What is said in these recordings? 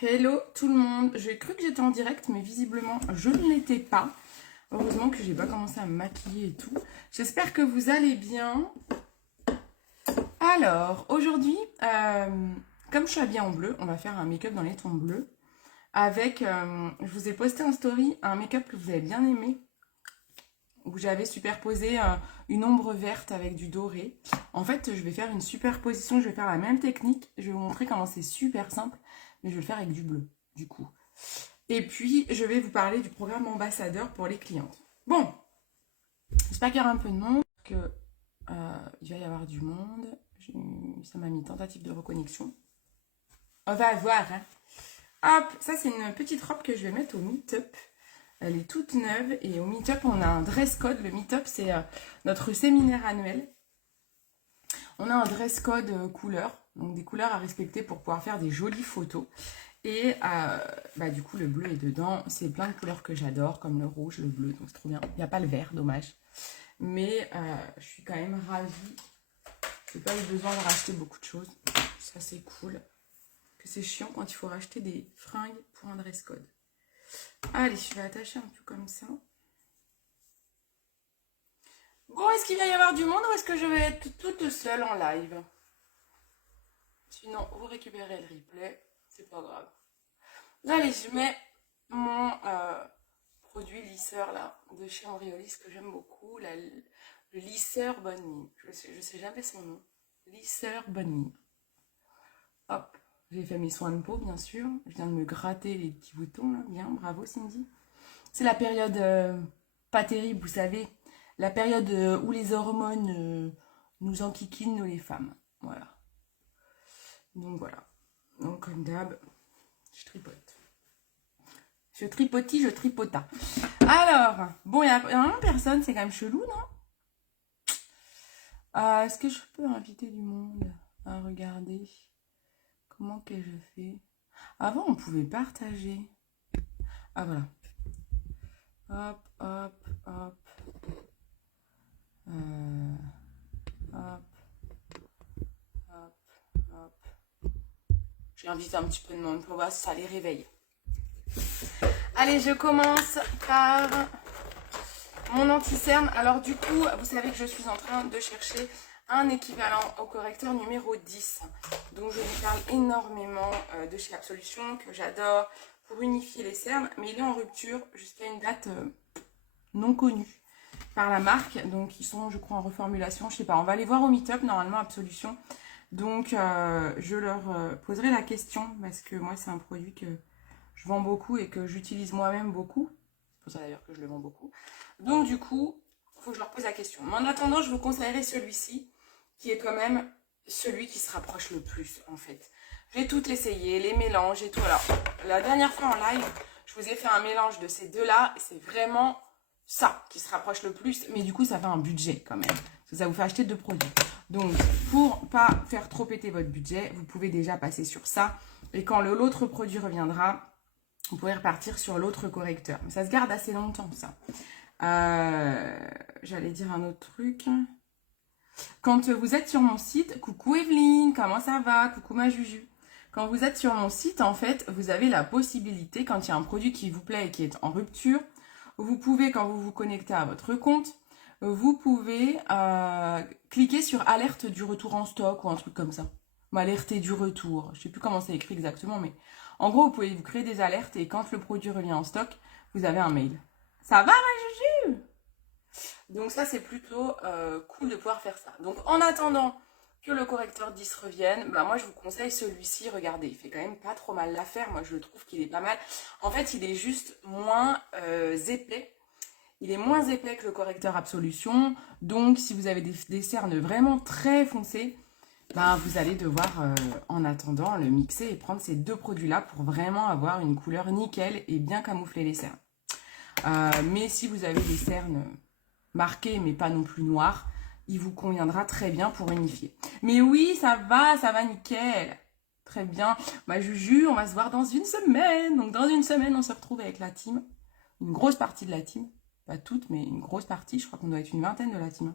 Hello tout le monde, j'ai cru que j'étais en direct mais visiblement je ne l'étais pas. Heureusement que j'ai pas commencé à me maquiller et tout. J'espère que vous allez bien. Alors aujourd'hui, comme je suis habillée en bleu, on va faire un make-up dans les tons bleus. Avec, je vous ai posté en story un make-up que vous avez bien aimé. Où j'avais superposé une ombre verte avec du doré. En fait, je vais faire une superposition, je vais faire la même technique. Je vais vous montrer comment c'est super simple, mais je vais le faire avec du bleu, du coup. Et puis, je vais vous parler du programme ambassadeur pour les clientes. Bon, j'espère qu'il y aura un peu de monde, que il va y avoir du monde. Ça m'a mis tentative de reconnexion. On va voir, hein. Hop, ça c'est une petite robe que je vais mettre au meet-up. Elle est toute neuve et au meet-up, on a un dress code. Le meet-up, c'est notre séminaire annuel. On a un dress code couleur, donc des couleurs à respecter pour pouvoir faire des jolies photos. Et du coup, le bleu est dedans. C'est plein de couleurs que j'adore, comme le rouge, le bleu, donc c'est trop bien. Il n'y a pas le vert, dommage. Mais je suis quand même ravie. Je n'ai pas eu besoin de racheter beaucoup de choses. Ça, c'est cool. Que c'est chiant quand il faut racheter des fringues pour un dress code. Allez, je vais attacher un peu comme ça. Bon, est-ce qu'il va y avoir du monde ou est-ce que je vais être toute seule en live? Sinon, vous récupérez le replay, c'est pas grave. Allez, je mets mon produit lisseur là, de chez Ambriolis que j'aime beaucoup, le lisseur Bonne Mine. Je sais jamais son nom. Lisseur Bonne Mine. Hop. J'ai fait mes soins de peau, bien sûr. Je viens de me gratter les petits boutons, là. Bien, bravo Cindy. C'est la période pas terrible, vous savez. La période où les hormones nous enquiquinent, nous les femmes. Voilà. Donc voilà. Donc comme d'hab, je tripote. Je tripotis, je tripota. Alors, bon, il y a vraiment personne, c'est quand même chelou, non? Est-ce que je peux inviter du monde à regarder? Comment que je fais? Avant, on pouvait partager. Ah, voilà. Hop, hop, hop. Hop, hop, hop. Je vais inviter un petit peu de monde pour voir si ça les réveille. Allez, je commence par mon anti-cerne. Alors du coup, vous savez que je suis en train de chercher un équivalent au correcteur numéro 10. Donc je vous parle énormément de chez Absolution, que j'adore pour unifier les cernes. Mais il est en rupture jusqu'à une date non connue par la marque. Donc ils sont, je crois, en reformulation. Je sais pas, on va aller voir au meet-up, normalement Absolution. Donc je leur poserai la question parce que moi c'est un produit que je vends beaucoup et que j'utilise moi-même beaucoup. C'est pour ça d'ailleurs que je le vends beaucoup. Donc du coup, il faut que je leur pose la question. Mais en attendant, je vous conseillerais celui-ci, qui est quand même celui qui se rapproche le plus en fait. J'ai tout essayé, les mélanges et tout. Alors, la dernière fois en live, je vous ai fait un mélange de ces deux-là. Et c'est vraiment ça qui se rapproche le plus. Mais du coup, ça fait un budget quand même. Parce que ça vous fait acheter deux produits. Donc, pour pas faire trop péter votre budget, vous pouvez déjà passer sur ça. Et quand l'autre produit reviendra, vous pourrez repartir sur l'autre correcteur. Mais ça se garde assez longtemps, ça. J'allais dire un autre truc. Quand vous êtes sur mon site, coucou Evelyne, comment ça va? Coucou ma Juju. Quand vous êtes sur mon site, en fait, vous avez la possibilité, quand il y a un produit qui vous plaît et qui est en rupture, vous pouvez, quand vous vous connectez à votre compte, vous pouvez cliquer sur alerte du retour en stock ou un truc comme ça. Alerter du retour. Je ne sais plus comment c'est écrit exactement, mais en gros, vous pouvez vous créer des alertes et quand le produit revient en stock, vous avez un mail. Ça va, ma Juju? Donc ça, c'est plutôt cool de pouvoir faire ça. Donc en attendant que le correcteur 10 revienne, moi je vous conseille celui-ci. Regardez, il fait quand même pas trop mal l'affaire. Moi je trouve qu'il est pas mal. En fait, il est juste moins épais. Il est moins épais que le correcteur Absolution. Donc si vous avez des cernes vraiment très foncées, vous allez devoir en attendant le mixer et prendre ces deux produits-là pour vraiment avoir une couleur nickel et bien camoufler les cernes. Mais si vous avez des cernes marquées mais pas non plus noires, il vous conviendra très bien pour unifier. Mais oui, ça va nickel. Très bien. Juju, on va se voir dans une semaine. Donc dans une semaine, on se retrouve avec la team. Une grosse partie de la team. Pas toute, mais une grosse partie. Je crois qu'on doit être une vingtaine de la team.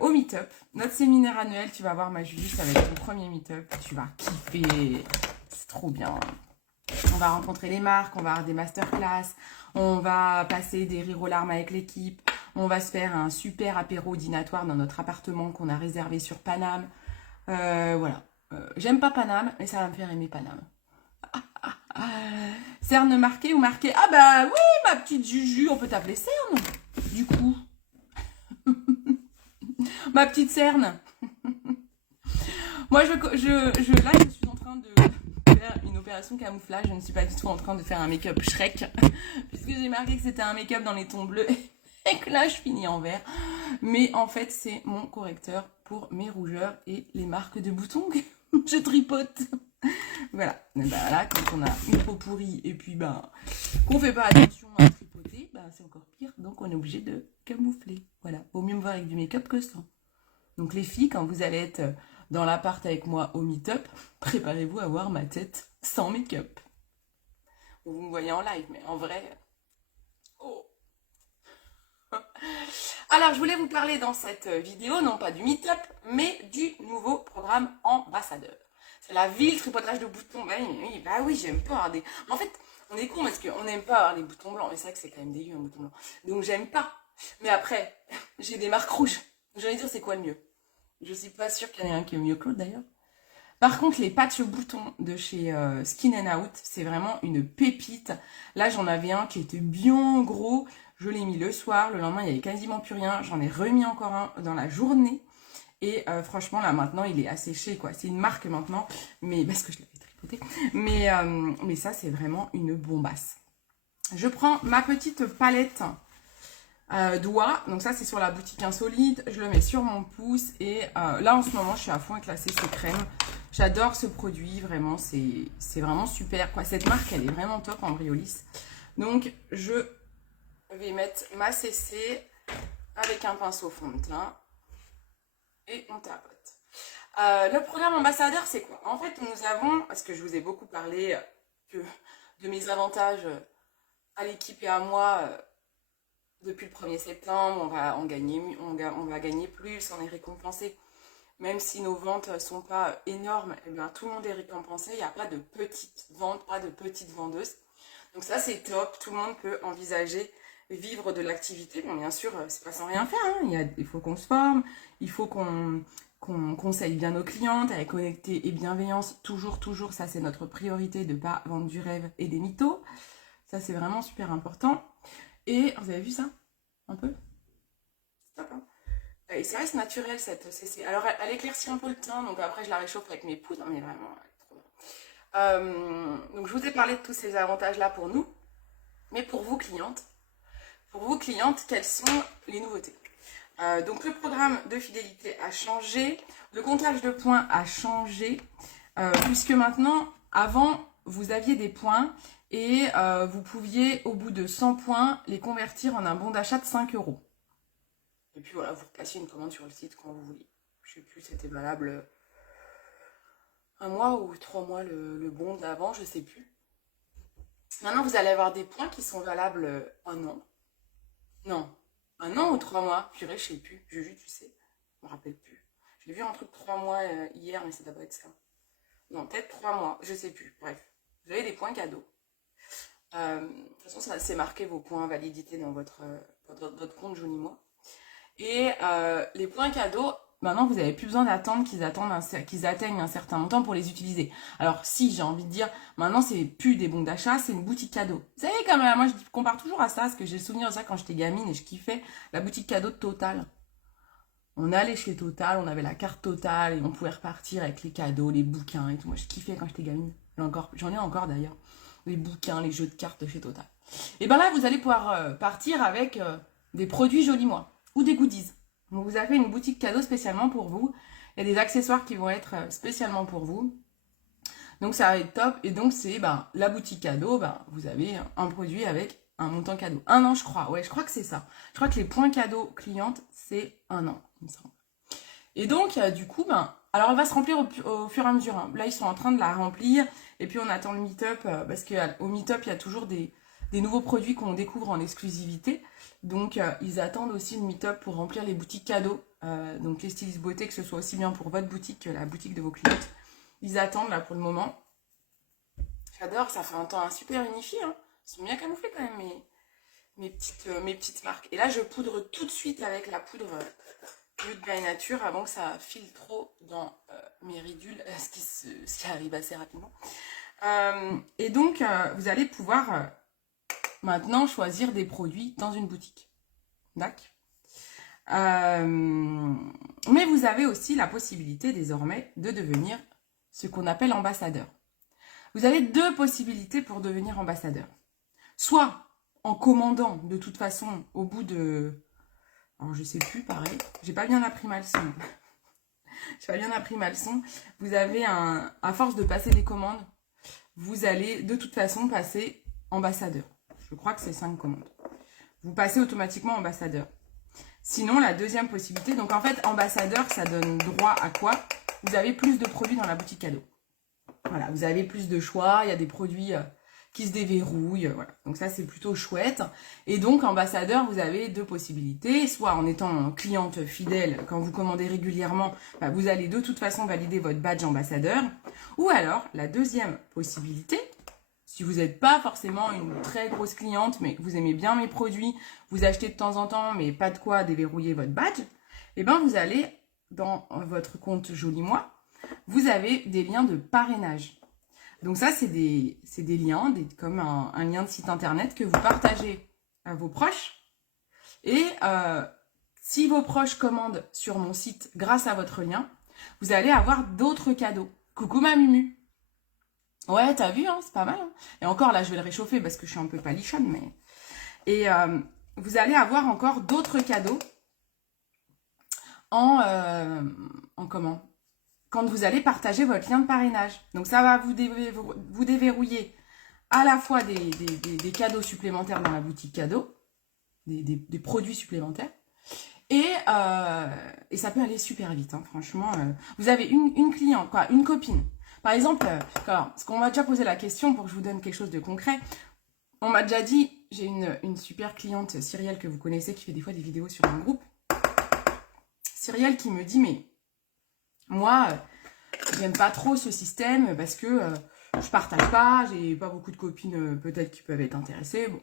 Au meet-up. Notre séminaire annuel, tu vas voir ma Juju, ça va être ton premier meet-up. Tu vas kiffer. C'est trop bien. On va rencontrer les marques, on va avoir des masterclass, on va passer des rires aux larmes avec l'équipe, on va se faire un super apéro dînatoire dans notre appartement qu'on a réservé sur Paname. Voilà. J'aime pas Paname, mais ça va me faire aimer Paname. Cerne marquée ou marquée? Ah bah oui, ma petite Juju, on peut t'appeler Cerne, du coup. Ma petite Cerne. Moi, là, je suis en train de faire une opération camouflage. Je ne suis pas du tout en train de faire un make-up Shrek, puisque j'ai marqué que c'était un make-up dans les tons bleus et que là, je finis en vert. Mais en fait, c'est mon correcteur pour mes rougeurs et les marques de boutons que je tripote. Voilà. Et ben là, quand on a une peau pourrie et puis qu'on fait pas attention à tripoter, c'est encore pire. Donc, on est obligé de camoufler. Voilà. Vaut mieux me voir avec du make-up que sans. Donc, les filles, quand vous allez être dans l'appart avec moi au meet-up, préparez-vous à voir ma tête sans make-up. Vous me voyez en live, mais en vrai... Oh. Alors, je voulais vous parler dans cette vidéo, non pas du meet-up, mais du nouveau programme ambassadeur. C'est la ville tripotage de boutons. Bah oui, j'aime pas avoir des... En fait, on est con parce qu'on n'aime pas avoir des boutons blancs. Mais c'est vrai que c'est quand même dégueu un bouton blanc. Donc, j'aime pas. Mais après, j'ai des marques rouges. J'allais dire, c'est quoi le mieux? Je suis pas sûre qu'il y en ait un qui est mieux que l'autre d'ailleurs. Par contre, les patchs boutons de chez Skin and Out, c'est vraiment une pépite. Là, j'en avais un qui était bien gros. Je l'ai mis le soir. Le lendemain, il n'y avait quasiment plus rien. J'en ai remis encore un dans la journée. Et franchement, là, maintenant, il est asséché, quoi. C'est une marque maintenant, mais parce que je l'avais tripoté. Mais ça, c'est vraiment une bombasse. Je prends ma petite palette doigt, donc ça c'est sur la boutique Insolite, je le mets sur mon pouce et là en ce moment je suis à fond avec la CC Crème. J'adore ce produit, vraiment c'est vraiment super quoi. Cette marque elle est vraiment top en Briolis. Donc je vais mettre ma CC avec un pinceau fond de teint et on tapote. Le programme ambassadeur c'est quoi? En fait nous avons, parce que je vous ai beaucoup parlé de mes avantages à l'équipe et à moi. Depuis le 1er septembre, on va gagner plus, on est récompensé. Même si nos ventes ne sont pas énormes, eh bien, tout le monde est récompensé. Il n'y a pas de petites ventes, pas de petites vendeuses. Donc ça, c'est top. Tout le monde peut envisager vivre de l'activité. Bon, bien sûr, c'est pas sans rien faire. Hein. Il faut qu'on se forme, il faut qu'on conseille bien nos clientes avec honnêteté et bienveillance. Toujours, ça c'est notre priorité de ne pas vendre du rêve et des mythos. Ça, c'est vraiment super important. Et vous avez vu ça? Un peu? Stop, hein. Et ça reste naturel cette CC. Alors elle éclaircit un peu le teint, donc après je la réchauffe avec mes poudres, mais vraiment, elle est trop bien. Donc je vous ai parlé de tous ces avantages-là pour nous, mais pour vous clientes, quelles sont les nouveautés? Donc le programme de fidélité a changé, le comptage de points a changé, puisque maintenant, avant, vous aviez des points et vous pouviez, au bout de 100 points, les convertir en un bon d'achat de 5 €. Et puis voilà, vous replaciez une commande sur le site quand vous voulez. Je sais plus, c'était valable un mois ou 3 mois le bon d'avant, je sais plus. Maintenant, vous allez avoir des points qui sont valables un an. Non, un an ou 3 mois. Purée, je sais plus. Juju, tu sais, je me rappelle plus. J'ai vu un truc 3 mois hier, mais ça doit pas être ça. Non, peut-être 3 mois, je sais plus. Bref, vous avez des points cadeaux. De toute façon, c'est marqué vos points validité dans votre compte Johnny-moi. Et les points cadeaux, maintenant vous n'avez plus besoin d'attendre qu'ils atteignent un certain montant pour les utiliser. Alors si, j'ai envie de dire, maintenant c'est plus des bons d'achat, c'est une boutique cadeau. Vous savez, comme moi je compare toujours à ça, parce que j'ai le souvenir de ça quand j'étais gamine et je kiffais la boutique cadeau de Total. On allait chez Total, on avait la carte Total et on pouvait repartir avec les cadeaux, les bouquins et tout. Moi je kiffais quand j'étais gamine. J'en ai encore d'ailleurs. Les bouquins, les jeux de cartes de chez Total. Et bien là, vous allez pouvoir partir avec des produits Jolis-moi ou des goodies. On vous a fait une boutique cadeau spécialement pour vous. Il y a des accessoires qui vont être spécialement pour vous. Donc ça va être top. Et donc c'est la boutique cadeau, vous avez un produit avec un montant cadeau. 1 an, je crois. Ouais, je crois que c'est ça. Je crois que les points cadeaux clientes, c'est 1 an, il me semble. Et donc, du coup, alors elle va se remplir au fur et à mesure. Hein. Là, ils sont en train de la remplir. Et puis, on attend le meet-up parce qu'au meet-up, il y a toujours des nouveaux produits qu'on découvre en exclusivité. Donc, ils attendent aussi le meet-up pour remplir les boutiques cadeaux. Donc, les stylistes beauté, que ce soit aussi bien pour votre boutique que la boutique de vos clientes. Ils attendent là pour le moment. J'adore, ça fait un temps super unifié, hein. Ils sont bien camouflés quand même, mes petites marques. Et là, je poudre tout de suite avec la poudre Beauty by Nature avant que ça file trop dans mes ridules, ce qui arrive assez rapidement. Et donc, vous allez pouvoir maintenant choisir des produits dans une boutique. D'accord. Mais vous avez aussi la possibilité désormais de devenir ce qu'on appelle ambassadeur. Vous avez deux possibilités pour devenir ambassadeur. Soit en commandant de toute façon au bout de... Alors je sais plus, pareil, j'ai pas bien appris ma leçon. J'ai pas bien appris ma leçon. Vous avez à force de passer des commandes, vous allez de toute façon passer ambassadeur. Je crois que c'est 5 commandes. Vous passez automatiquement ambassadeur. Sinon, la deuxième possibilité, donc en fait, ambassadeur, ça donne droit à quoi? Vous avez plus de produits dans la boutique cadeau. Voilà, vous avez plus de choix, il y a des produits qui se déverrouillent, voilà. Donc ça, c'est plutôt chouette. Et donc, ambassadeur, vous avez deux possibilités. Soit en étant cliente fidèle, quand vous commandez régulièrement, bah, vous allez de toute façon valider votre badge ambassadeur. Ou alors, la deuxième possibilité, si vous n'êtes pas forcément une très grosse cliente, mais que vous aimez bien mes produits, vous achetez de temps en temps, mais pas de quoi déverrouiller votre badge, eh ben vous allez dans votre compte Joli Moi, vous avez des liens de parrainage. Donc ça, c'est des liens, comme un lien de site internet que vous partagez à vos proches. Et si vos proches commandent sur mon site grâce à votre lien, vous allez avoir d'autres cadeaux. Coucou ma Mumu. Ouais, t'as vu, hein, c'est pas mal. Hein. Et encore, là, je vais le réchauffer parce que je suis un peu palichonne, mais... Et vous allez avoir encore d'autres cadeaux en comment? Quand vous allez partager votre lien de parrainage. Donc, ça va vous déverrouiller à la fois des cadeaux supplémentaires dans la boutique cadeau, des produits supplémentaires, et ça peut aller super vite, hein, franchement. Vous avez une cliente, quoi, une copine. Par exemple, alors, parce qu'on m'a déjà posé la question pour que je vous donne quelque chose de concret. On m'a déjà dit, j'ai une super cliente, Cyrielle, que vous connaissez, qui fait des fois des vidéos sur un groupe. Cyrielle qui me dit, mais moi, j'aime pas trop ce système parce que je partage pas, j'ai pas beaucoup de copines peut-être qui peuvent être intéressées. Bon.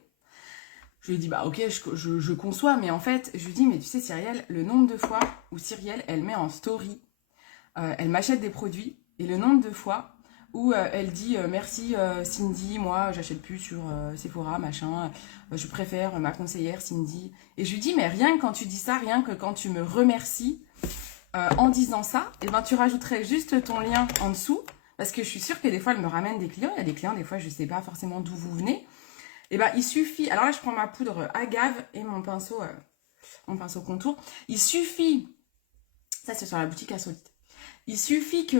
Je lui ai dit, bah ok, je conçois, mais en fait, je lui dis, mais tu sais, Cyrielle, le nombre de fois où Cyrielle, elle met en story, elle m'achète des produits, et le nombre de fois où elle dit merci Cindy, moi j'achète plus sur Sephora, machin, je préfère ma conseillère Cindy. Et je lui dis, mais rien que quand tu dis ça, rien que quand tu me remercies en disant ça, et ben tu rajouterais juste ton lien en dessous, parce que je suis sûre que des fois elle me ramène des clients, il y a des clients, des fois je sais pas forcément d'où vous venez. Et ben il suffit, alors là je prends ma poudre agave et mon pinceau contour, il suffit, ça c'est sur la boutique insolite. Il suffit que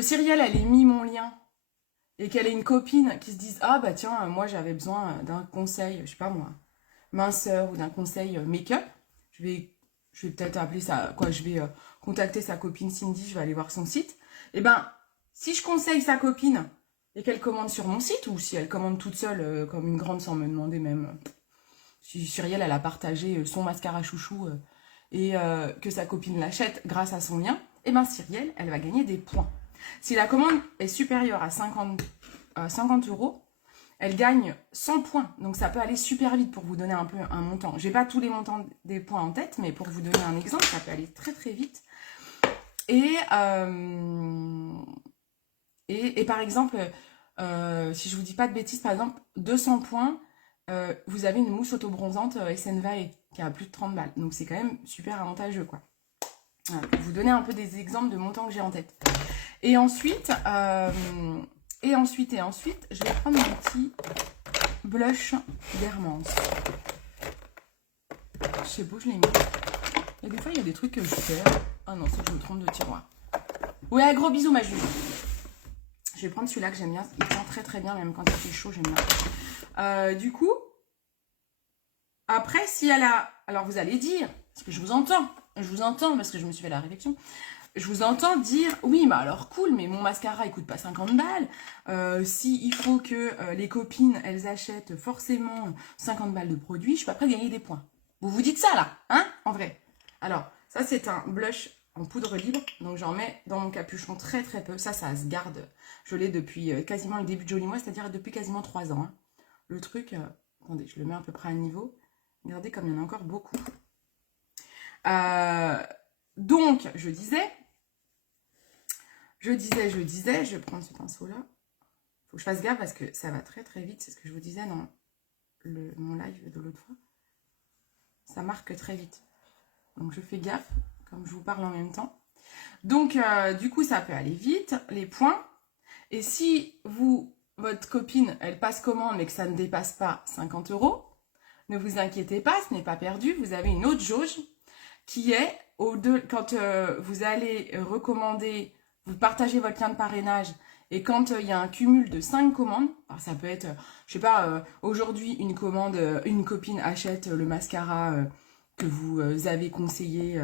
Cyrielle, elle ait mis mon lien et qu'elle ait une copine qui se dise, ah bah tiens, moi j'avais besoin d'un conseil, je sais pas moi, minceur ou d'un conseil make-up. Je vais peut-être appeler ça, quoi, je vais contacter sa copine Cindy, je vais aller voir son site. Et ben, si je conseille sa copine et qu'elle commande sur mon site, ou si elle commande toute seule comme une grande sans me demander même, si Cyrielle, elle a partagé son mascara chouchou et que sa copine l'achète grâce à son lien, et bien Cyrielle, elle va gagner des points. Si la commande est supérieure à 50 €, elle gagne 100 points. Donc ça peut aller super vite pour vous donner un peu un montant. Je n'ai pas tous les montants des points en tête, mais pour vous donner un exemple, ça peut aller très très vite. Et par exemple, si je vous dis pas de bêtises, par exemple, 200 points, vous avez une mousse auto-bronzante SNVA qui a plus de 30 balles. Donc c'est quand même super avantageux, quoi. Voilà, pour vous donner un peu des exemples de montants que j'ai en tête. Et ensuite, je vais prendre mon petit blush d'Hermance. Je sais pas où je l'ai mis. Et des fois, il y a des trucs que je perds. Ah non, c'est que je me trompe de tiroir. Ouais, gros bisous, ma Julie. Je vais prendre celui-là que j'aime bien. Il tient très très bien, même quand il fait chaud, j'aime bien. Du coup, après, si elle a... Alors, vous allez dire, parce que je vous entends parce que je me suis fait la réflexion. Je vous entends dire, oui, mais alors cool, mais mon mascara, il coûte pas 50 balles. Si il faut que les copines, elles achètent forcément 50 balles de produits, je suis pas prête à gagner des points. Vous vous dites ça, là, hein, en vrai. Alors, ça, c'est un blush en poudre libre. Donc j'en mets dans mon capuchon très très peu. Ça se garde. Je l'ai depuis quasiment le début de Joli Moi, c'est-à-dire depuis quasiment 3 ans. Hein. Le truc, attendez, je le mets à peu près à niveau. Regardez comme il y en a encore beaucoup. Donc, je disais, je vais prendre ce pinceau-là. Faut que je fasse gaffe parce que ça va très très vite. C'est ce que je vous disais dans mon live de l'autre fois. Ça marque très vite. Donc, je fais gaffe, comme je vous parle en même temps. Donc, du coup, ça peut aller vite, les points. Et si votre copine, elle passe commande mais que ça ne dépasse pas 50 €, ne vous inquiétez pas, ce n'est pas perdu. Vous avez une autre jauge qui est, quand vous allez recommander, vous partagez votre lien de parrainage et quand il y a un cumul de 5 commandes, alors ça peut être, je sais pas, aujourd'hui une copine achète le mascara que vous avez conseillé,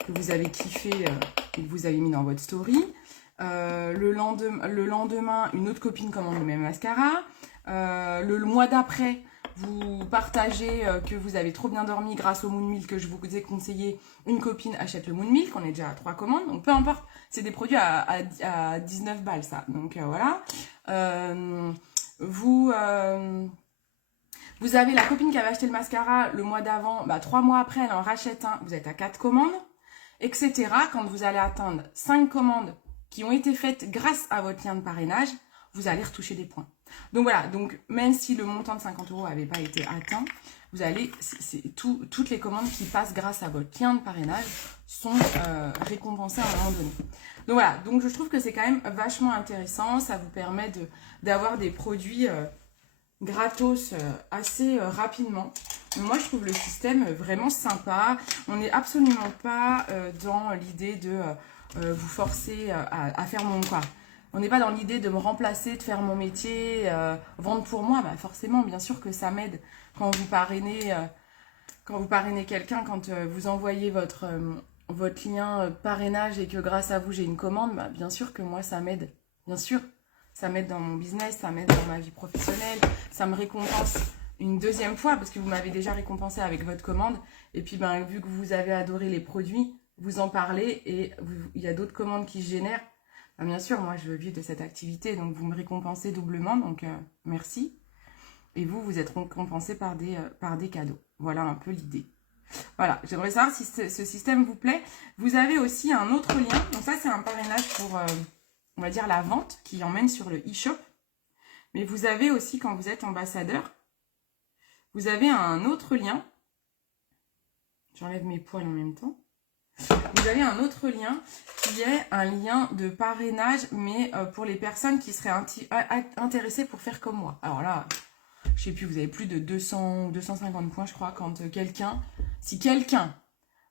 que vous avez kiffé et que vous avez mis dans votre story. Le lendemain, une autre copine commande le même mascara. Le mois d'après, vous partagez que vous avez trop bien dormi grâce au Moon Milk que je vous ai conseillé. Une copine achète le Moon Milk, on est déjà à 3 commandes. Donc peu importe, c'est des produits à 19 balles ça. Donc voilà. Vous avez la copine qui avait acheté le mascara le mois d'avant. 3 mois après, elle en rachète un. Vous êtes à 4 commandes, etc. Quand vous allez atteindre 5 commandes qui ont été faites grâce à votre lien de parrainage, vous allez retoucher des points. Donc voilà, donc même si le montant de 50 € n'avait pas été atteint, vous allez, toutes les commandes qui passent grâce à votre lien de parrainage sont récompensées à un moment donné. Donc voilà, donc je trouve que c'est quand même vachement intéressant, ça vous permet d'avoir des produits gratos assez rapidement. Moi je trouve le système vraiment sympa, on n'est absolument pas dans l'idée de vous forcer à faire mon quoi. On n'est pas dans l'idée de me remplacer, de faire mon métier, vendre pour moi. Forcément, bien sûr que ça m'aide quand vous parrainez quelqu'un, quand vous envoyez votre lien parrainage et que grâce à vous j'ai une commande, bien sûr que moi ça m'aide. Bien sûr, ça m'aide dans mon business, ça m'aide dans ma vie professionnelle, ça me récompense une deuxième fois parce que vous m'avez déjà récompensé avec votre commande. Et puis vu que vous avez adoré les produits, vous en parlez et il y a d'autres commandes qui se génèrent. Bien sûr, moi, je veux vivre de cette activité, donc vous me récompensez doublement, donc merci. Et vous êtes récompensé par des cadeaux. Voilà un peu l'idée. Voilà, j'aimerais savoir si ce système vous plaît. Vous avez aussi un autre lien. Donc ça, c'est un parrainage pour, on va dire, la vente qui emmène sur le e-shop. Mais vous avez aussi, quand vous êtes ambassadeur, vous avez un autre lien. J'enlève mes poils en même temps. Vous avez un autre lien qui est un lien de parrainage, mais pour les personnes qui seraient intéressées pour faire comme moi. Alors là, je sais plus, vous avez plus de 200 ou 250 points, je crois, quand si quelqu'un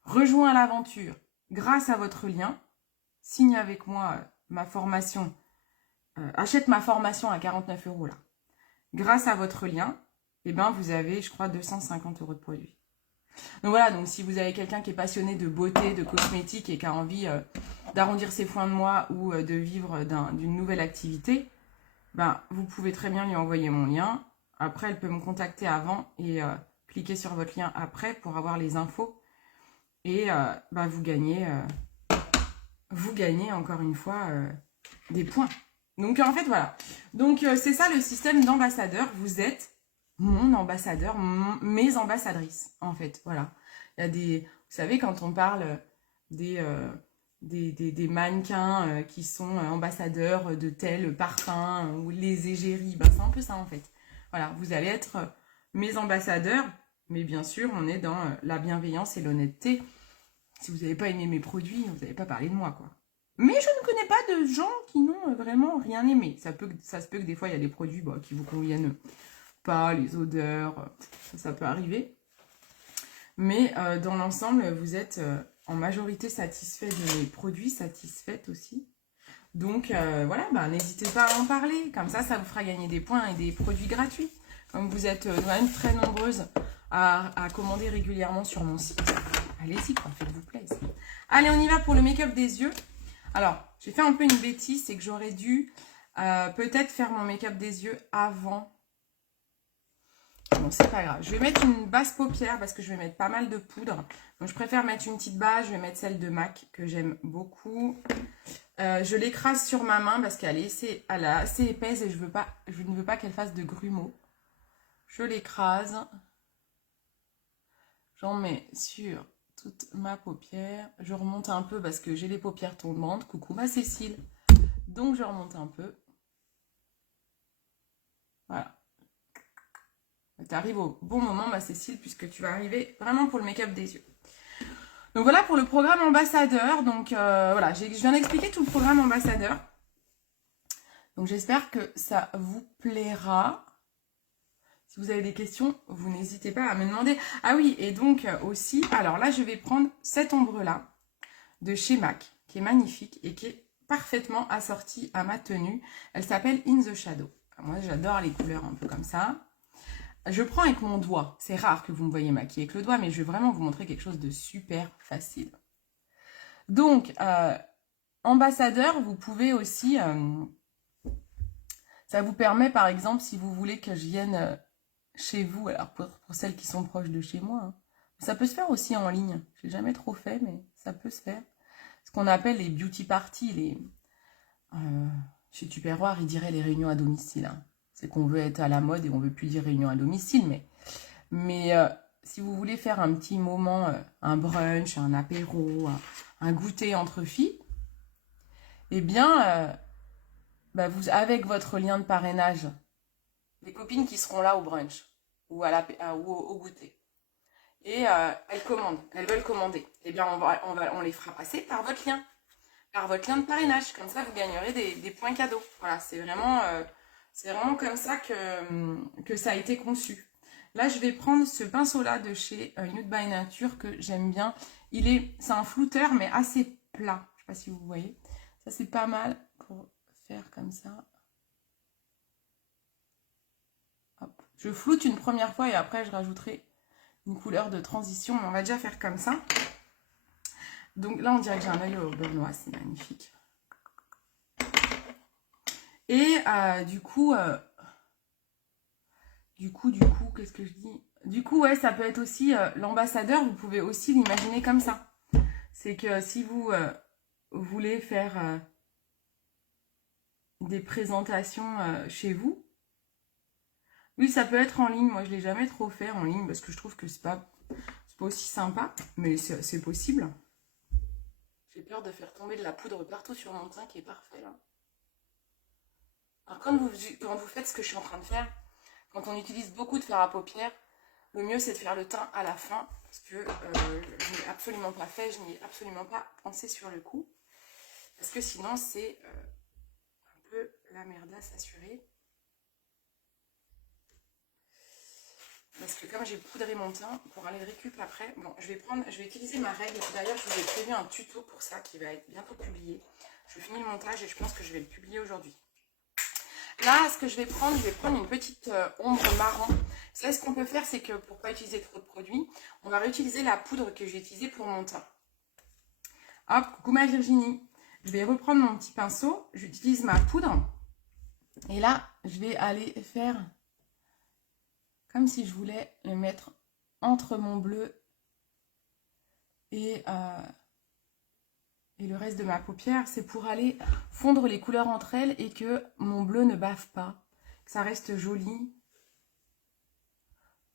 rejoint l'aventure grâce à votre lien, signe avec moi ma formation, achète ma formation à 49 € là. Grâce à votre lien, eh ben, vous avez, je crois, 250 € de produits. Donc voilà, donc si vous avez quelqu'un qui est passionné de beauté, de cosmétique et qui a envie d'arrondir ses fins de mois ou de vivre d'une nouvelle activité, vous pouvez très bien lui envoyer mon lien. Après, elle peut me contacter avant et cliquer sur votre lien après pour avoir les infos. Et vous gagnez encore une fois des points. Donc en fait, voilà. Donc c'est ça le système d'ambassadeur. Vous êtes mon ambassadeur, mes ambassadrices, en fait, voilà. Il y a vous savez, quand on parle des mannequins qui sont ambassadeurs de tel parfum ou les égéries, c'est un peu ça, en fait. Voilà, vous allez être mes ambassadeurs, mais bien sûr, on est dans la bienveillance et l'honnêteté. Si vous n'avez pas aimé mes produits, vous n'avez pas parlé de moi, quoi. Mais je ne connais pas de gens qui n'ont vraiment rien aimé. Ça se peut que des fois, il y a des produits qui vous conviennent pas, les odeurs, ça peut arriver. Mais dans l'ensemble, vous êtes en majorité satisfait de mes produits, satisfaite aussi. Donc voilà, n'hésitez pas à en parler. Comme ça vous fera gagner des points et des produits gratuits. Comme vous êtes quand même très nombreuses à commander régulièrement sur mon site, allez-y, faites-vous plaisir. Allez, on y va pour le make-up des yeux. Alors, j'ai fait un peu une bêtise, c'est que j'aurais dû peut-être faire mon make-up des yeux avant bon, c'est pas grave. Je vais mettre une base paupière parce que je vais mettre pas mal de poudre. Donc, je préfère mettre une petite base. Je vais mettre celle de MAC que j'aime beaucoup. Je l'écrase sur ma main parce qu'elle est assez épaisse et je ne veux pas qu'elle fasse de grumeaux. Je l'écrase. J'en mets sur toute ma paupière. Je remonte un peu parce que j'ai les paupières tombantes. Coucou ma Cécile. Donc, je remonte un peu. Voilà. Tu arrives au bon moment, ma Cécile, puisque tu vas arriver vraiment pour le make-up des yeux. Donc voilà pour le programme ambassadeur. Donc voilà, je viens d'expliquer tout le programme ambassadeur. Donc j'espère que ça vous plaira. Si vous avez des questions, vous n'hésitez pas à me demander. Ah oui, et donc aussi, alors là, je vais prendre cette ombre-là de chez MAC, qui est magnifique et qui est parfaitement assortie à ma tenue. Elle s'appelle In the Shadow. Moi, j'adore les couleurs un peu comme ça. Je prends avec mon doigt. C'est rare que vous me voyez maquiller avec le doigt, mais je vais vraiment vous montrer quelque chose de super facile. Donc, ambassadeur, vous pouvez aussi... ça vous permet, par exemple, si vous voulez que je vienne chez vous, alors pour celles qui sont proches de chez moi, hein, ça peut se faire aussi en ligne. Je n'ai jamais trop fait, mais ça peut se faire. Ce qu'on appelle les beauty parties, chez Tupperware, ils diraient les réunions à domicile. Hein. C'est qu'on veut être à la mode et on ne veut plus dire réunion à domicile, mais si vous voulez faire un petit moment, un brunch, un apéro, un goûter entre filles, eh bien, vous, avec votre lien de parrainage, les copines qui seront là au brunch ou, au goûter, et elles veulent commander, eh bien, on les fera passer par votre lien de parrainage. Comme ça, vous gagnerez des points cadeaux. Voilà, c'est vraiment comme ça que ça a été conçu. Là, je vais prendre ce pinceau-là de chez Nude by Nature que j'aime bien. C'est un flouteur, mais assez plat. Je ne sais pas si vous voyez. Ça, c'est pas mal pour faire comme ça. Hop. Je floute une première fois et après, je rajouterai une couleur de transition. Mais on va déjà faire comme ça. Donc là, on dirait que j'ai un œil au beurre noir. C'est magnifique. Et du coup, qu'est-ce que je dis? Du coup, ouais, ça peut être aussi l'ambassadeur. Vous pouvez aussi l'imaginer comme ça. C'est que si vous voulez faire des présentations chez vous, oui, ça peut être en ligne. Moi, je ne l'ai jamais trop fait en ligne parce que je trouve que c'est pas aussi sympa, mais c'est possible. J'ai peur de faire tomber de la poudre partout sur mon teint qui est parfait là. Alors quand vous faites ce que je suis en train de faire, quand on utilise beaucoup de fard à paupières, le mieux c'est de faire le teint à la fin parce que je n'ai absolument pas fait, je n'y ai absolument pas pensé sur le coup. Parce que sinon c'est un peu la merdasse assurée. Parce que comme j'ai poudré mon teint, pour aller le récup après, bon, je vais utiliser ma règle. D'ailleurs, je vous ai prévu un tuto pour ça qui va être bientôt publié. Je finis le montage et je pense que je vais le publier aujourd'hui. Là, ce que je vais prendre une petite ombre marron. Ça, ce qu'on peut faire, c'est que pour ne pas utiliser trop de produits, on va réutiliser la poudre que j'ai utilisée pour mon teint. Hop, coucou ma Virginie. Je vais reprendre mon petit pinceau, j'utilise ma poudre. Et là, je vais aller faire comme si je voulais le mettre entre mon bleu et le reste de ma paupière. C'est pour aller fondre les couleurs entre elles et que mon bleu ne bave pas, que ça reste joli.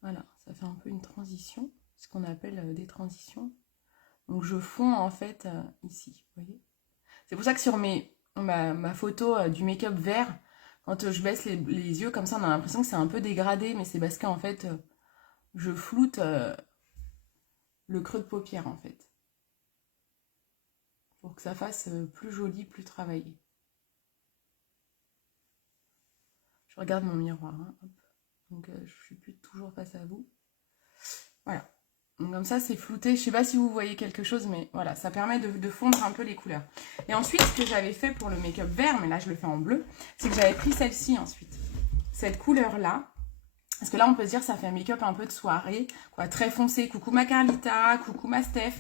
Voilà, ça fait un peu une transition, ce qu'on appelle des transitions. Donc je fonds en fait ici, vous voyez. C'est pour ça que sur ma photo du make-up vert, quand je baisse les yeux comme ça, on a l'impression que c'est un peu dégradé, mais c'est parce qu'en fait, je floute le creux de paupière en fait. Pour que ça fasse plus joli, plus travaillé. Je regarde mon miroir. Hein, hop. Donc je ne suis plus toujours face à vous. Voilà. Donc comme ça, c'est flouté. Je ne sais pas si vous voyez quelque chose, mais voilà, ça permet de fondre un peu les couleurs. Et ensuite, ce que j'avais fait pour le make-up vert, mais là, je le fais en bleu, c'est que j'avais pris celle-ci ensuite. Cette couleur-là. Parce que là, on peut se dire, ça fait un make-up un peu de soirée, quoi, très foncé. Coucou ma Carlita, coucou ma Steph.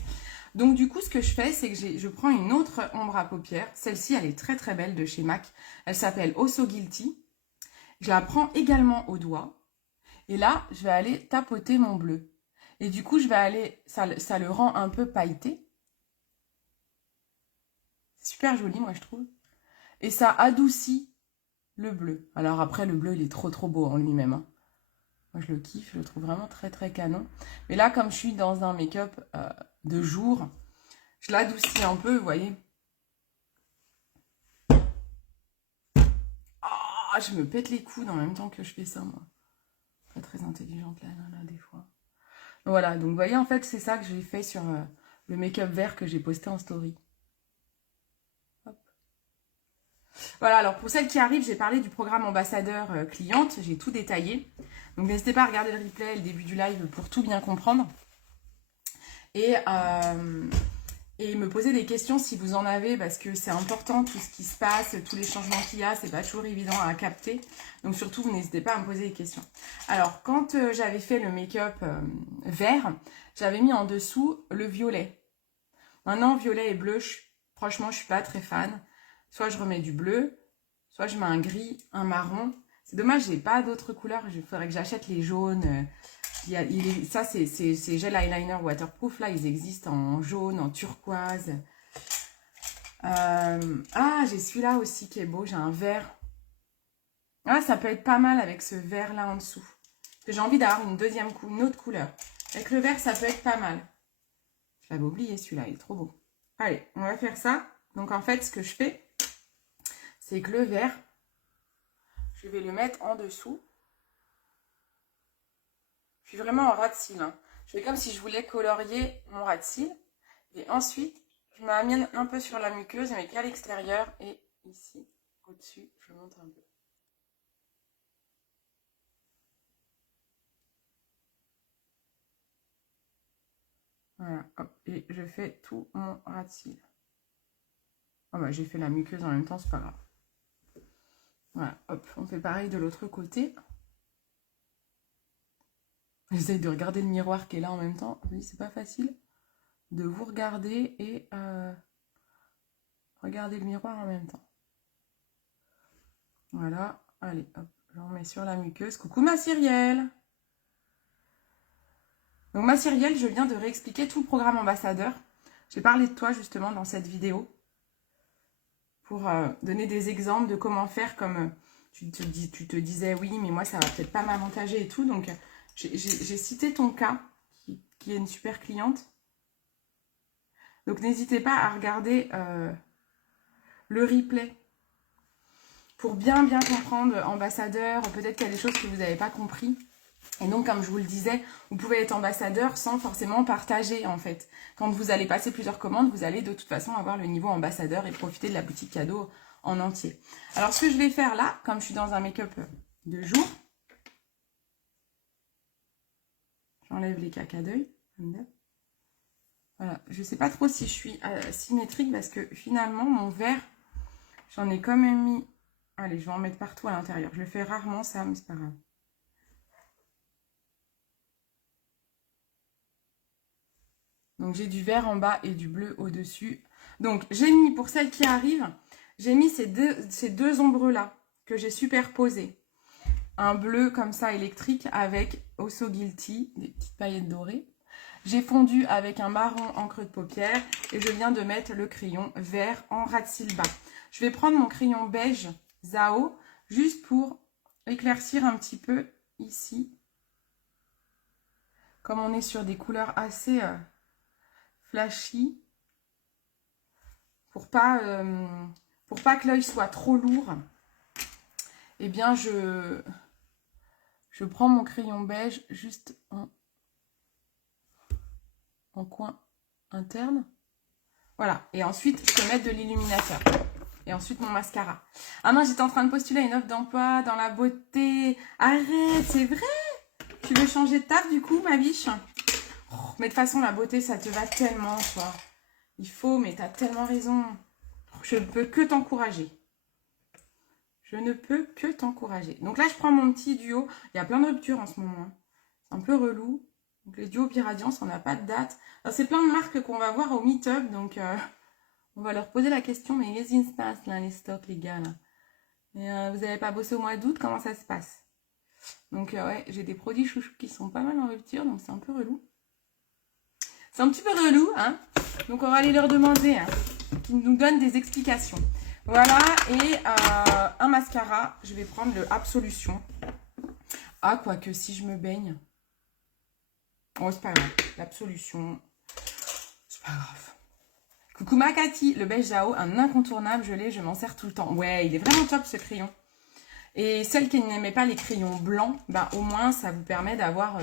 Donc du coup, ce que je fais, c'est que je prends une autre ombre à paupières. Celle-ci, elle est très très belle de chez MAC. Elle s'appelle Oh So Guilty. Je la prends également au doigt. Et là, je vais aller tapoter mon bleu. Et du coup, je vais aller, ça le rend un peu pailleté. Super joli, moi, je trouve. Et ça adoucit le bleu. Alors après, le bleu, il est trop beau en lui-même. Hein. Moi, je le kiffe, je le trouve vraiment très canon. Mais là, comme je suis dans un make-up de jour, je l'adoucis un peu, vous voyez. Ah, je me pète les coudes en même temps que je fais ça, moi. Pas très intelligente, là, des fois. Voilà, donc vous voyez, en fait, c'est ça que j'ai fait sur le make-up vert que j'ai posté en story. Hop. Voilà, alors pour celles qui arrivent, j'ai parlé du programme ambassadeur cliente, j'ai tout détaillé. Donc n'hésitez pas à regarder le replay, le début du live pour tout bien comprendre. Et me poser des questions si vous en avez, parce que c'est important, tout ce qui se passe, tous les changements qu'il y a, c'est pas toujours évident à capter. Donc surtout, vous n'hésitez pas à me poser des questions. Alors, quand j'avais fait le make-up vert, j'avais mis en dessous le violet. Maintenant, violet et bleu, franchement, je suis pas très fan. Soit je remets du bleu, soit je mets un gris, un marron. C'est dommage, j'ai pas d'autres couleurs. Il faudrait que j'achète les jaunes. Ça, c'est gel eyeliner waterproof. Là, ils existent en jaune, en turquoise. Ah, j'ai celui-là aussi qui est beau. J'ai un vert. Ah, ça peut être pas mal avec ce vert-là en dessous. J'ai envie d'avoir une autre couleur. Avec le vert, ça peut être pas mal. Je l'avais oublié celui-là, il est trop beau. Allez, on va faire ça. Donc en fait, ce que je fais, c'est que le vert, je vais le mettre en dessous. Je suis vraiment en ras de cils. Hein. Je fais comme si je voulais colorier mon ras de cils. Et ensuite, je m'amène un peu sur la muqueuse, mais qu'à l'extérieur. Et ici, au-dessus, je monte un peu. Voilà, hop. Et je fais tout mon ras de cils. Ah bah, j'ai fait la muqueuse en même temps, c'est pas grave. Voilà, hop. On fait pareil de l'autre côté. J'essaye de regarder le miroir qui est là en même temps. Oui, c'est pas facile de vous regarder et regarder le miroir en même temps. Voilà, allez, hop, j'en mets sur la muqueuse. Coucou ma Cyrielle! Donc ma Cyrielle, je viens de réexpliquer tout le programme ambassadeur. J'ai parlé de toi justement dans cette vidéo pour donner des exemples de comment faire comme tu te disais oui, mais moi ça va peut-être pas m'avantager et tout. Donc j'ai cité ton cas qui est une super cliente. Donc n'hésitez pas à regarder le replay pour bien comprendre ambassadeur. Peut-être qu'il y a des choses que vous n'avez pas compris. Et donc, comme je vous le disais, vous pouvez être ambassadeur sans forcément partager, en fait. Quand vous allez passer plusieurs commandes, vous allez de toute façon avoir le niveau ambassadeur et profiter de la boutique cadeau en entier. Alors, ce que je vais faire là, comme je suis dans un make-up de jour, j'enlève les caca d'œil. Voilà, je ne sais pas trop si je suis symétrique parce que finalement, mon vert, j'en ai quand même mis... Allez, je vais en mettre partout à l'intérieur. Je le fais rarement, ça, mais c'est pas grave. Donc, j'ai du vert en bas et du bleu au-dessus. Donc, j'ai mis, pour celles qui arrivent, j'ai mis ces deux ombres-là que j'ai superposées. Un bleu comme ça électrique avec Osso Guilty, des petites paillettes dorées. J'ai fondu avec un marron en creux de paupière et je viens de mettre le crayon vert en ras de cils bas. Je vais prendre mon crayon beige Zao juste pour éclaircir un petit peu ici. Comme on est sur des couleurs assez flashy, pour pas que l'œil soit trop lourd, eh bien je prends mon crayon beige juste en coin interne. Voilà, et ensuite je peux mettre de l'illuminateur. Et ensuite mon mascara. Ah non, j'étais en train de postuler une offre d'emploi dans la beauté. Arrête, c'est vrai? Tu veux changer de taf du coup, ma biche? Oh, mais de toute façon, la beauté, ça te va tellement, toi. Il faut, mais t'as tellement raison. Je ne peux que t'encourager. Je ne peux que t'encourager. Donc là, je prends mon petit duo. Il y a plein de ruptures en ce moment. C'est un peu relou. Donc les duos Piradiance, on n'a pas de date. C'est plein de marques qu'on va voir au meet-up. Donc on va leur poser la question. Mais qu'est-ce qui se passe là, les stocks, les gars là? Et, vous n'avez pas bossé au mois d'août? Comment ça se passe? Donc ouais, j'ai des produits chouchou qui sont pas mal en rupture, donc c'est un peu relou. C'est un petit peu relou, hein. Donc on va aller leur demander, hein, qu'ils nous donnent des explications. Voilà, et un mascara, je vais prendre le Absolution. Ah, quoique si je me baigne. Oh, c'est pas grave, l'Absolution, c'est pas grave. Coucou Makati, le beige Jao, un incontournable, je m'en sers tout le temps. Ouais, il est vraiment top ce crayon. Et celles qui n'aimaient pas les crayons blancs, bah, au moins ça vous permet d'avoir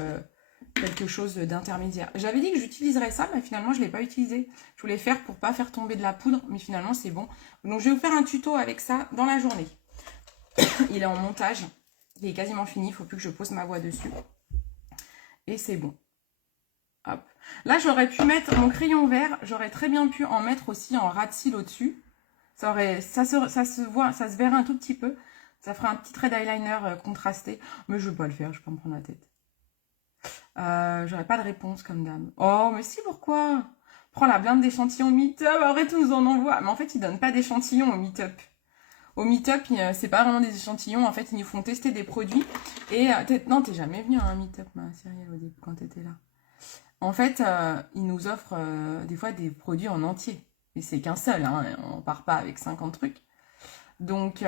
quelque chose d'intermédiaire. J'avais dit que j'utiliserais ça, mais finalement je ne l'ai pas utilisé. Je voulais faire pour pas faire tomber de la poudre, mais finalement c'est bon. Donc je vais vous faire un tuto avec ça dans la journée. Il est en montage, il est quasiment fini, il ne faut plus que je pose ma voix dessus. Et c'est bon. Hop. Là j'aurais pu mettre mon crayon vert, j'aurais très bien pu en mettre aussi en ras de cils au-dessus. Ça se verrait un tout petit peu. Ça fera un petit trait d'eyeliner contrasté. Mais je ne vais pas le faire, je ne vais pas me prendre la tête. J'aurais pas de réponse comme dame. Oh, mais si, pourquoi? Prends la blinde d'échantillons Meetup, arrête, on nous en envoie. Mais en fait, ils donnent pas d'échantillons au Meetup. Au Meetup, c'est pas vraiment des échantillons. En fait, ils nous font tester des produits. Et non, t'es jamais venu à un Meetup, ma Cyrielle, au début, quand t'étais là. En fait, ils nous offrent des fois des produits en entier. Et c'est qu'un seul, hein. On part pas avec 50 trucs. Donc,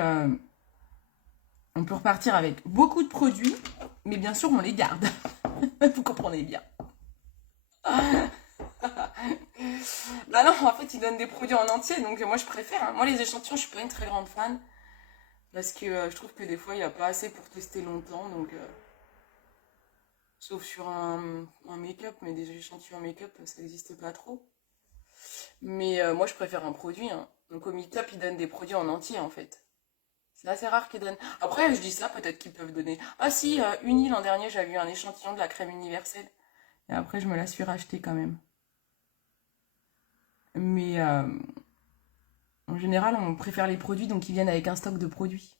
on peut repartir avec beaucoup de produits, mais bien sûr, on les garde. Vous comprenez bien. Bah non, en fait, ils donnent des produits en entier, donc moi, je préfère. Hein. Moi, les échantillons, je suis pas une très grande fan, parce que je trouve que des fois, il n'y a pas assez pour tester longtemps, donc... sauf sur un make-up, mais des échantillons make-up, ça n'existe pas trop. Mais moi, je préfère un produit. Hein. Donc au Meetup, ils donnent des produits en entier, en fait. C'est assez rare qu'ils donnent. Après, je dis ça, peut-être qu'ils peuvent donner. Ah si, Uni, l'an dernier, j'avais eu un échantillon de la crème universelle. Et après, je me la suis rachetée quand même. Mais en général, on préfère les produits donc ils viennent avec un stock de produits.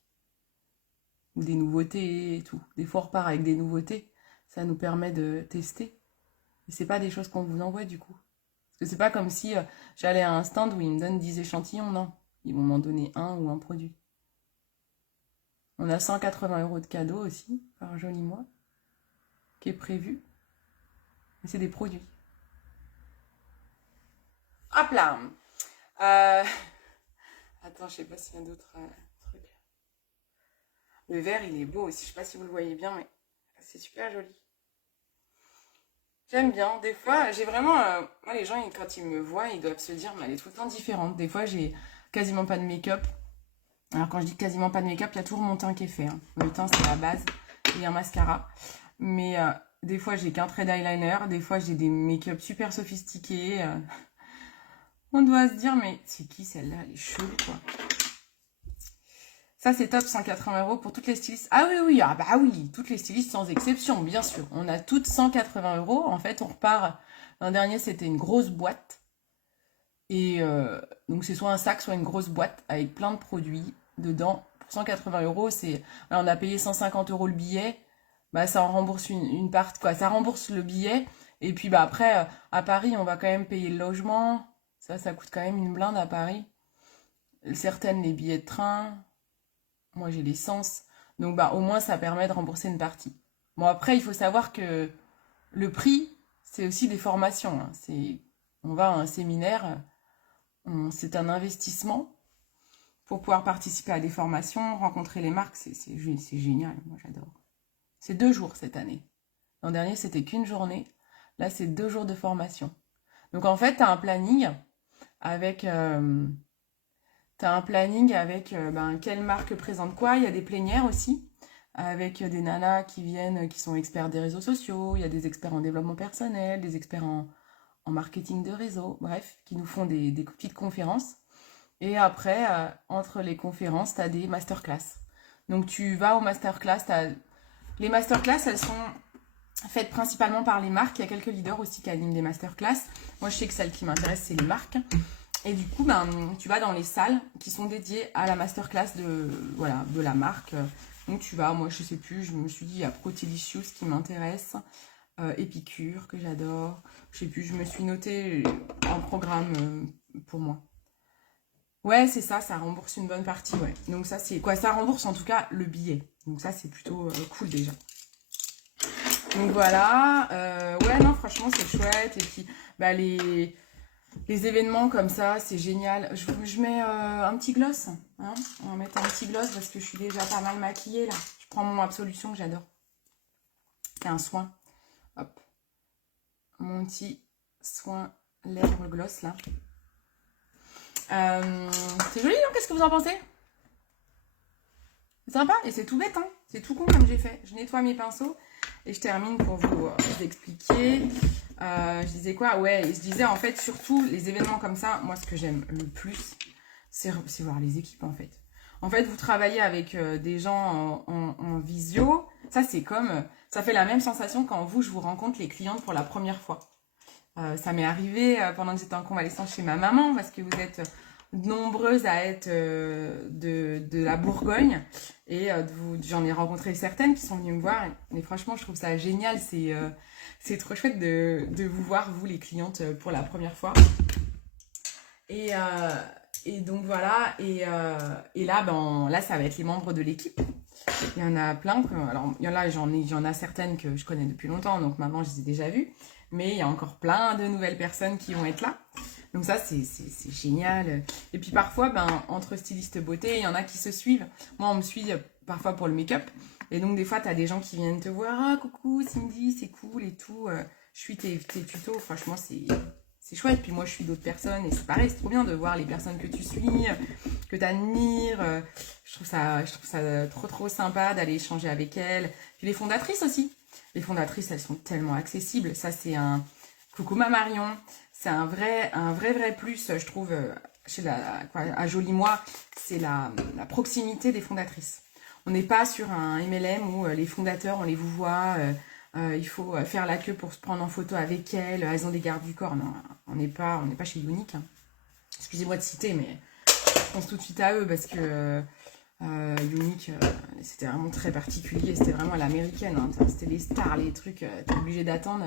Ou des nouveautés et tout. Des fois, on repart avec des nouveautés. Ça nous permet de tester. Et c'est pas des choses qu'on vous envoie du coup. Parce que c'est pas comme si j'allais à un stand où ils me donnent 10 échantillons, non. Ils vont m'en donner un ou un produit. On a 180 € de cadeaux aussi, par joli mois, qui est prévu. Mais c'est des produits. Hop là. Attends, je sais pas s'il y a d'autres trucs. Le vert, il est beau aussi. Je sais pas si vous le voyez bien, mais c'est super joli. J'aime bien. Des fois, j'ai vraiment... moi, les gens, quand ils me voient, ils doivent se dire, mais elle est tout le temps différente. Des fois, j'ai quasiment pas de make-up. Alors, quand je dis quasiment pas de make-up, il y a toujours mon teint qui est fait. Hein. Le teint, c'est la base. Et un mascara. Mais des fois, j'ai qu'un trait d'eyeliner. Des fois, j'ai des make-up super sophistiqués. On doit se dire, mais c'est qui celle-là? Elle est chelou, quoi. Ça, c'est top, 180 € pour toutes les stylistes. Ah oui, oui, ah bah oui, toutes les stylistes sans exception, bien sûr. On a toutes 180 €. En fait, on repart. L'an dernier, c'était une grosse boîte. Et donc, c'est soit un sac, soit une grosse boîte avec plein de produits dedans. Pour 180 €, c'est. Alors, on a payé 150 € le billet. Bah, ça en rembourse une partie, quoi. Ça rembourse le billet. Et puis, bah, après, à Paris, on va quand même payer le logement. Ça coûte quand même une blinde à Paris. Certaines, les billets de train. Moi, j'ai l'essence. Donc, bah, au moins, ça permet de rembourser une partie. Bon, après, il faut savoir que le prix, c'est aussi des formations. Hein. On va à un séminaire, c'est un investissement pour pouvoir participer à des formations, rencontrer les marques. C'est génial, moi, j'adore. C'est 2 jours cette année. L'an dernier, c'était qu'une journée. Là, c'est 2 jours de formation. Donc, en fait, tu as un planning avec... quelle marque présente quoi. Il y a des plénières aussi, avec des nanas qui viennent, qui sont experts des réseaux sociaux. Il y a des experts en développement personnel, des experts en marketing de réseau. Bref, qui nous font des petites conférences. Et après, entre les conférences, tu as des masterclass. Donc tu vas aux masterclass. Les masterclass, elles sont faites principalement par les marques. Il y a quelques leaders aussi qui animent des masterclass. Moi, je sais que celle qui m'intéresse, c'est les marques. Et du coup, tu vas dans les salles qui sont dédiées à la masterclass de la marque. Donc tu vas, moi je sais plus, je me suis dit, il y a Protilicious qui m'intéresse, Épicure que j'adore. Je sais plus, je me suis noté un programme pour moi. Ouais, c'est ça, ça rembourse une bonne partie, ouais. Donc ça, c'est quoi? Ça rembourse en tout cas le billet. Donc ça, c'est plutôt cool déjà. Donc voilà, ouais non franchement c'est chouette et puis bah, les événements comme ça c'est génial. Je mets un petit gloss, hein. On va mettre un petit gloss parce que je suis déjà pas mal maquillée là. Je prends mon Absolution que j'adore. C'est un soin, hop, mon petit soin lèvres gloss là. C'est joli non? Qu'est-ce que vous en pensez? C'est sympa et c'est tout bête, hein. C'est tout con comme j'ai fait. Je nettoie mes pinceaux et je termine pour vous expliquer. Je disais quoi? Ouais, je disais en fait surtout les événements comme ça, moi ce que j'aime le plus, c'est voir les équipes en fait. En fait, vous travaillez avec des gens en visio. Ça, c'est comme... ça fait la même sensation quand je vous rencontre les clientes pour la première fois. Ça m'est arrivé pendant que j'étais en convalescence chez ma maman parce que vous êtes nombreuses à être de la Bourgogne et j'en ai rencontré certaines qui sont venues me voir et franchement je trouve ça génial, c'est trop chouette de vous voir vous les clientes pour la première fois et donc voilà et là là ça va être les membres de l'équipe. Il y en a plein alors il y en a certaines que je connais depuis longtemps donc maintenant je les ai déjà vues, mais il y a encore plein de nouvelles personnes qui vont être là. Donc ça, c'est génial. Et puis parfois, entre stylistes beauté, il y en a qui se suivent. Moi, on me suit parfois pour le make-up. Et donc, des fois, tu as des gens qui viennent te voir. Ah, coucou Cindy, c'est cool et tout. Je suis tes tutos. Franchement, c'est chouette. Puis moi, je suis d'autres personnes. Et c'est pareil, c'est trop bien de voir les personnes que tu suis, que tu admires. Je trouve ça trop, trop sympa d'aller échanger avec elles. Puis les fondatrices aussi. Les fondatrices, elles sont tellement accessibles. Ça, c'est un... Coucou ma Marion. C'est un vrai plus, je trouve, à Joli Moi, c'est la proximité des fondatrices. On n'est pas sur un MLM où les fondateurs, on les vous voit, il faut faire la queue pour se prendre en photo avec elles, elles ont des gardes du corps. Non, on n'est pas chez Unique. Hein. Excusez-moi de citer, mais je pense tout de suite à eux parce que Unique, c'était vraiment très particulier, c'était vraiment à l'américaine. Hein. C'était les stars, les trucs, t'es obligé d'attendre.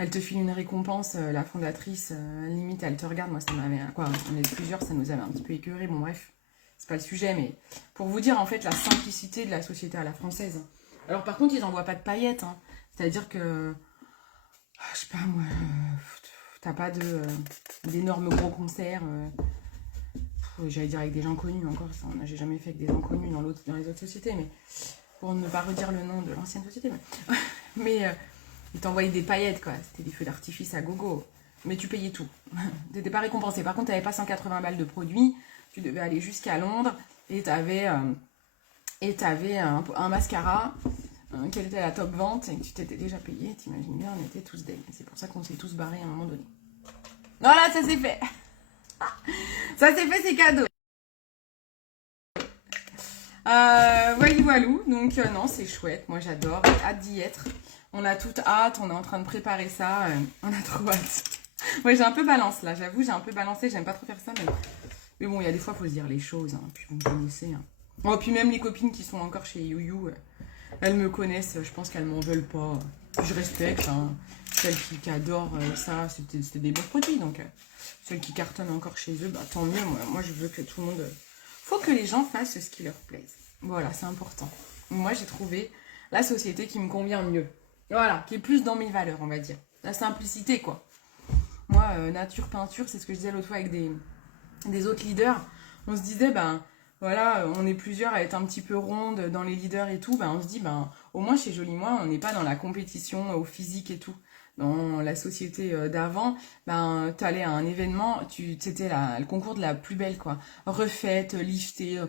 Elle te file une récompense, la fondatrice, limite elle te regarde, moi ça m'avait... on est plusieurs, ça nous avait un petit peu écœuré, bon bref, c'est pas le sujet, mais pour vous dire en fait la simplicité de la société à la française. Alors par contre, ils n'envoient pas de paillettes, hein. C'est-à-dire que, je sais pas moi, t'as pas d'énormes gros concerts, j'allais dire avec des gens connus encore, ça, j'ai jamais fait avec des gens connus dans les autres sociétés, mais pour ne pas redire le nom de l'ancienne société, mais ils t'envoyaient des paillettes, quoi. C'était des feux d'artifice à gogo. Mais tu payais tout. T'étais pas récompensé. Par contre, t'avais pas 180 balles de produits. Tu devais aller jusqu'à Londres. Et t'avais un mascara qui était à la top vente. Et que tu t'étais déjà payé. T'imagines bien, on était tous deg. C'est pour ça qu'on s'est tous barrés à un moment donné. Voilà, ça c'est fait. Ça c'est fait, c'est cadeau. Voilou. Donc, non, c'est chouette. Moi, j'adore. J'ai hâte d'y être. On a toute hâte, on est en train de préparer ça, on a trop hâte. Ouais, j'ai un peu balance là, j'avoue, j'ai un peu balancé, j'aime pas trop faire ça, mais bon, il y a des fois, il faut se dire les choses, hein, puis vous me connaissez. Hein. Oh, puis même les copines qui sont encore chez You, elles me connaissent, je pense qu'elles m'en veulent pas. Je respecte, hein. Celles qui adorent ça, c'était des bons produits, donc celles qui cartonnent encore chez eux, tant mieux, moi je veux que tout le monde... Faut que les gens fassent ce qui leur plaise. Voilà, c'est important. Moi, j'ai trouvé la société qui me convient mieux. Voilà, qui est plus dans mes valeurs, on va dire. La simplicité, quoi. Moi, nature, peinture, c'est ce que je disais l'autre fois avec des autres leaders. On se disait, voilà, on est plusieurs à être un petit peu rondes dans les leaders et tout. On se dit, au moins chez Joli Moi, on n'est pas dans la compétition au physique et tout. Dans la société d'avant, t'allais à un événement, c'était le concours de la plus belle, quoi. Refaite, liftée,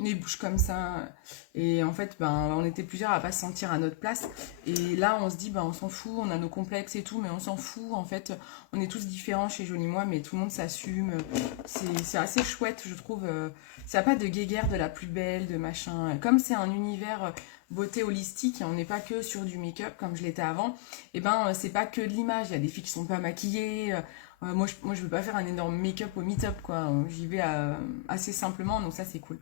les bouches comme ça. Et en fait, on était plusieurs à pas se sentir à notre place. Et là, on se dit, on s'en fout, on a nos complexes et tout, mais on s'en fout. En fait, on est tous différents chez Joli Moi, mais tout le monde s'assume. C'est assez chouette, je trouve. Ça n'a pas de guéguerre de la plus belle, de machin. Comme c'est un univers beauté holistique, et on n'est pas que sur du make-up comme je l'étais avant, et c'est pas que de l'image. Il y a des filles qui sont pas maquillées. Moi, je veux pas faire un énorme make-up au meet-up, quoi. J'y vais assez simplement, donc ça, c'est cool.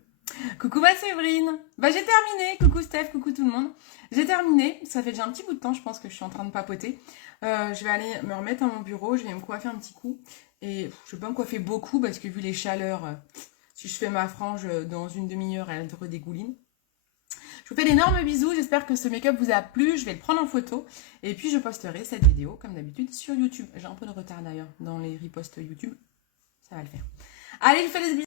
Coucou ma Séverine. J'ai terminé. Coucou Steph, coucou tout le monde. J'ai terminé. Ça fait déjà un petit bout de temps, je pense que je suis en train de papoter. Je vais aller me remettre à mon bureau. Je vais me coiffer un petit coup. Et je vais pas me coiffer beaucoup parce que vu les chaleurs, si je fais ma frange dans une demi-heure, elle redégouline. Je vous fais d'énormes bisous. J'espère que ce make-up vous a plu. Je vais le prendre en photo. Et puis, je posterai cette vidéo, comme d'habitude, sur YouTube. J'ai un peu de retard d'ailleurs dans les reposts YouTube. Ça va le faire. Allez, je vous fais des bisous.